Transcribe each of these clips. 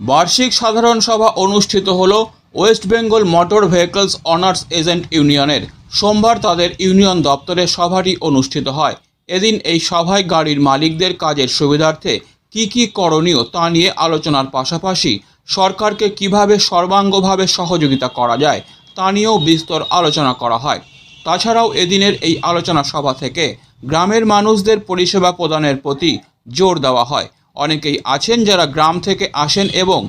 বার্ষিক সাধারণ সভা অনুষ্ঠিত হল West Bengal motor vehicles honours agent ইউনিয়নের। সোমবার তাদের ইউনিয়ন দপ্তরে সভাটি অনুষ্ঠিত হয়। এদিন এই সভায় গাড়ির মালিকদের কাজের সুবিধার্থে কী করণীয় তা নিয়ে আলোচনার পাশাপাশি সরকারকে কিভাবে সর্বাঙ্গভাবে সহযোগিতা করা যায় তা নিয়েও বিস্তর আলোচনা করা হয়। তাছাড়াও এদিনের এই আলোচনা সভা থেকে গ্রামের মানুষদের পরিষেবা প্রদানের প্রতি জোর দেওয়া হয়। অনেকেই আছেন যারা গ্রাম থেকে আসেন এবং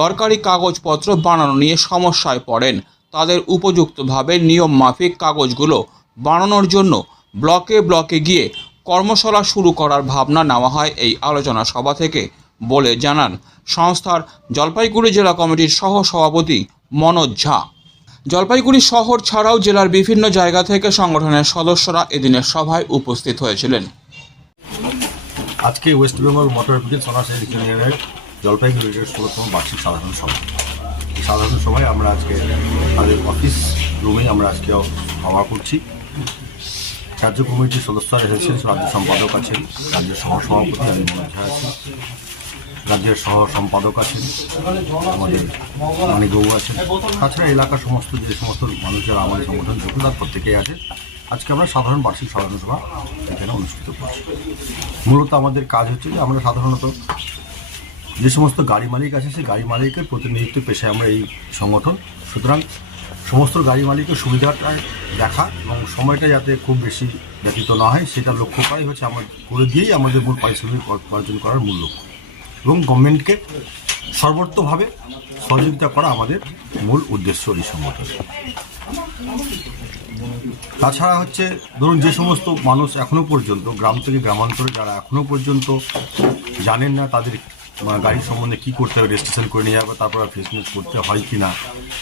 দরকারি কাগজপত্র বানানো নিয়ে সমস্যায় পড়েন। তাদের উপযুক্তভাবে নিয়ম মাফিক কাগজগুলো বানানোর জন্য ব্লকে ব্লকে গিয়ে কর্মশালা শুরু করার ভাবনা নেওয়া হয় এই আলোচনা সভা থেকে বলে জানান সংস্থার জলপাইগুড়ি জেলা কমিটির সহ সভাপতি মনোজ ঝা। জলপাইগুড়ি শহর ছাড়াও জেলার বিভিন্ন জায়গা থেকে সংগঠনের সদস্যরা এদিনের সভায় উপস্থিত হয়েছিলেন। আজকে West Bengal motor vehicles honours agent ইউনিয়নের জলপাইগুড়ির 16তম বার্ষিক সাধারণ সভা। এই সাধারণ সভায় আমরা আজকে আমাদের অফিস রুমে আমরা আজকে সভা করছি। রাজ্য কমিটির সদস্যরা এসেছেন, রাজ্য সম্পাদক আছেন, রাজ্যের সহসভাপতি আমি মনোজ ঝা আছেন, রাজ্যের সহ সম্পাদক আছেন, আমাদের মানিকবাবু আছেন, তাছাড়া এলাকার সমস্ত যে সমস্ত মানুষ যারা আমাদের সংগঠন যুক্ত তার প্রত্যেকেই আছে। আজকে আমরা সাধারণ বার্ষিক সাধারণ সভা এখানে অনুষ্ঠিত করছি। মূলত আমাদের কাজ হচ্ছে যে আমরা সাধারণত যে সমস্ত গাড়ি মালিক আছে সেই গাড়ি মালিকের প্রতিনিধিত্ব পেশায় আমরা এই সংগঠন। সুতরাং সমস্ত গাড়ি মালিকের সুবিধাটা দেখা এবং সময়টা যাতে খুব বেশি ব্যতীত না হয় সেটা লক্ষ্য করাই হচ্ছে আমার করে দিয়েই আমাদের মূল পারিশ্রমিক উপার্জন করার মূল লক্ষ্য এবং গভর্নমেন্টকে সর্বোত্তভাবে সহযোগিতা করা আমাদের মূল উদ্দেশ্য এই সংগঠনের। তাছাড়া হচ্ছে ধরুন যে সমস্ত মানুষ এখনও পর্যন্ত গ্রাম থেকে গ্রামান্তরে যারা এখনও পর্যন্ত জানেন না তাদের গাড়ি সম্বন্ধে কী করতে হবে, রেজিস্ট্রেশন করে নিয়ে যাবে, তারপর ফিটনেস করতে হয় কি না,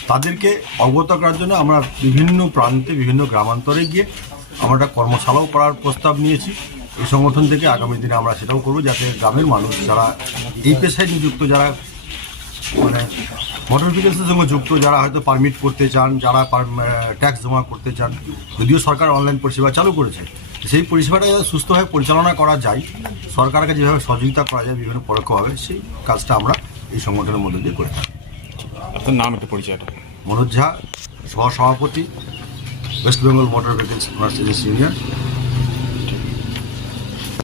তাদেরকে অবগত করার জন্য আমরা বিভিন্ন প্রান্তে বিভিন্ন গ্রামান্তরে গিয়ে আমরা একটা কর্মশালাও করার প্রস্তাব নিয়েছি। এই সংগঠন থেকে আগামী দিনে আমরা সেটাও করবো যাতে গ্রামের মানুষ যারা এই পেশায় নিযুক্ত, যারা মানে মোটর ভেহিকলসের সঙ্গে যুক্ত, যারা হয়তো পারমিট করতে চান, যারা ট্যাক্স জমা করতে চান, যদিও সরকার অনলাইন পরিষেবা চালু করেছে, সেই পরিষেবাটা যাতে সুস্থভাবে পরিচালনা করা যায়, সরকারকে যেভাবে সহযোগিতা করা যায় বিভিন্ন পরোক্ষভাবে, সেই কাজটা আমরা এই সংগঠনের মধ্যে দিয়ে করে থাকি। আপনার নাম একটা পরিচয়টা? মনোজ ঝা, সহসভাপতি, West Bengal motor vehicles honours agent union.